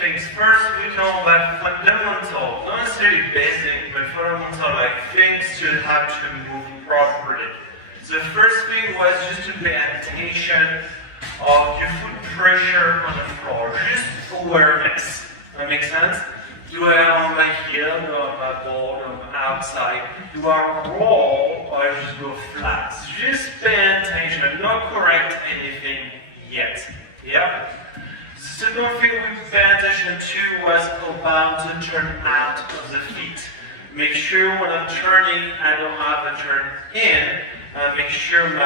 things. First, we know that fundamental, not necessarily basic, but fundamental things should have to move properly. The first thing was just to pay attention of your foot pressure on the floor, just awareness. That makes sense? Do I on my heel, do I on my ball, on my outside? Do I roll or just go flat? So just pay attention, not correct anything yet. Yeah? The second thing we pay attention to was about the turn out of the feet. Make sure when I'm turning, I don't have a turn in. Make sure the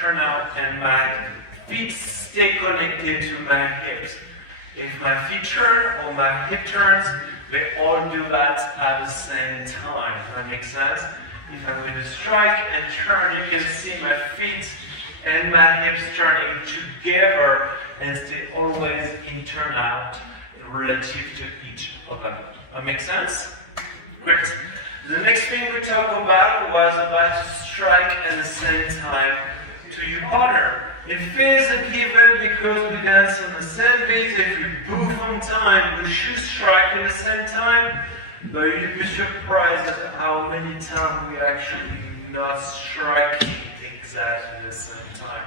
turn out and my feet stay connected to my hips. If my feet turn or my hip turns, they all do that at the same time. That makes sense? If I'm going to strike and turn, you can see my feet and my hips turning together and stay always in turn out relative to each of them. That makes sense? Great. The next thing we talked about was about to strike at the same time to your partner. It feels a given because we dance on the same beat. If we both on time, we should strike at the same time. But you'd be surprised at how many times we actually not striking exactly the same time.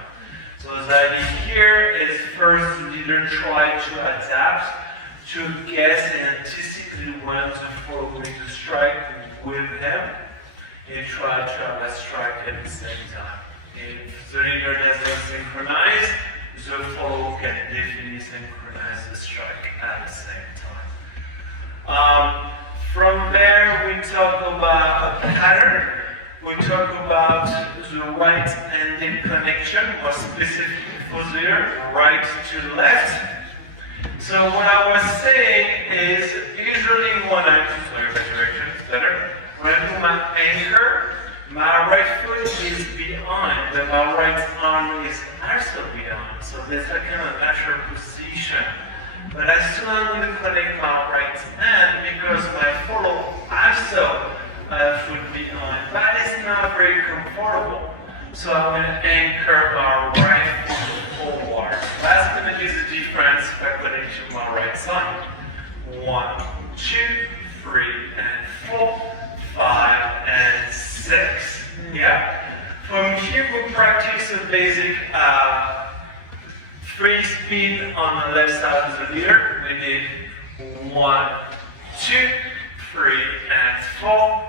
So the idea here is first to either try to adapt, to guess and anticipate when the four going to strike with him, and try to have a strike at the same time. If the leader doesn't synchronize, the follow can definitely synchronize the strike at the same time. From there, we talk about a pattern. We talk about the right-handed connection, more specifically for the right to left. So what I was saying is, usually when I do my anchor, my right foot is behind, but my right arm is also behind. So there's a kind of natural position. But as soon as I'm going to connect my right hand, because my follow also foot behind, that is not very comfortable. So I'm going to anchor my right foot forward. That's going to be the difference by connecting to my right side. 1, 2, 3, and 4, 5, and 6. Yeah? From here we practice a basic free speed on the left side of the leader. We did 1, 2, 3, and 4,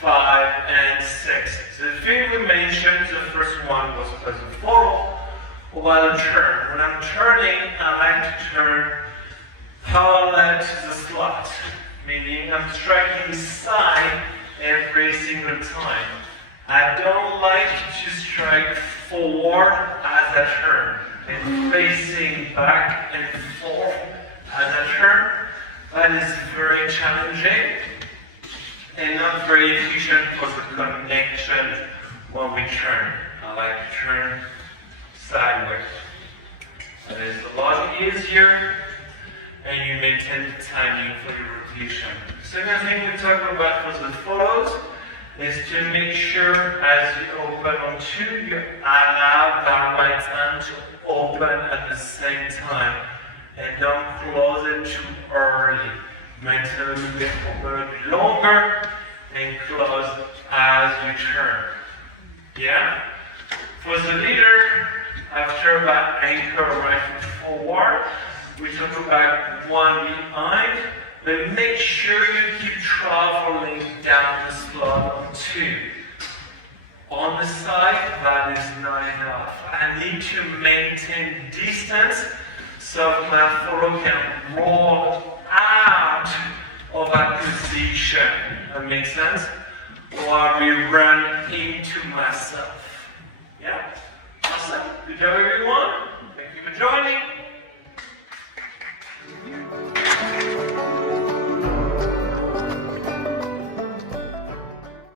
5, and 6. The thing we mentioned, the first one was as a follow while I turn. When I'm turning, I like to turn parallel to the slot, meaning I'm striking side every single time. I don't like to strike forward as I turn and facing back and forth as I turn. That is very challenging and not very efficient for the connection when we turn. I like to turn sideways. That is a lot easier and you maintain the timing for your rotation. Second thing we talk about for the follows is to make sure as you open on 2, you allow the right hand to open at the same time and don't close it too early. Maintain a little bit open a bit longer and close as you turn. Yeah? For the leader, after that anchor right foot forward, we talk about 1 behind, but make sure you keep traveling down the slot on 2. On the side, that is not enough. I need to maintain distance so my follow can roll out of that position. That makes sense? While we run into myself. Yeah? Awesome. Good job,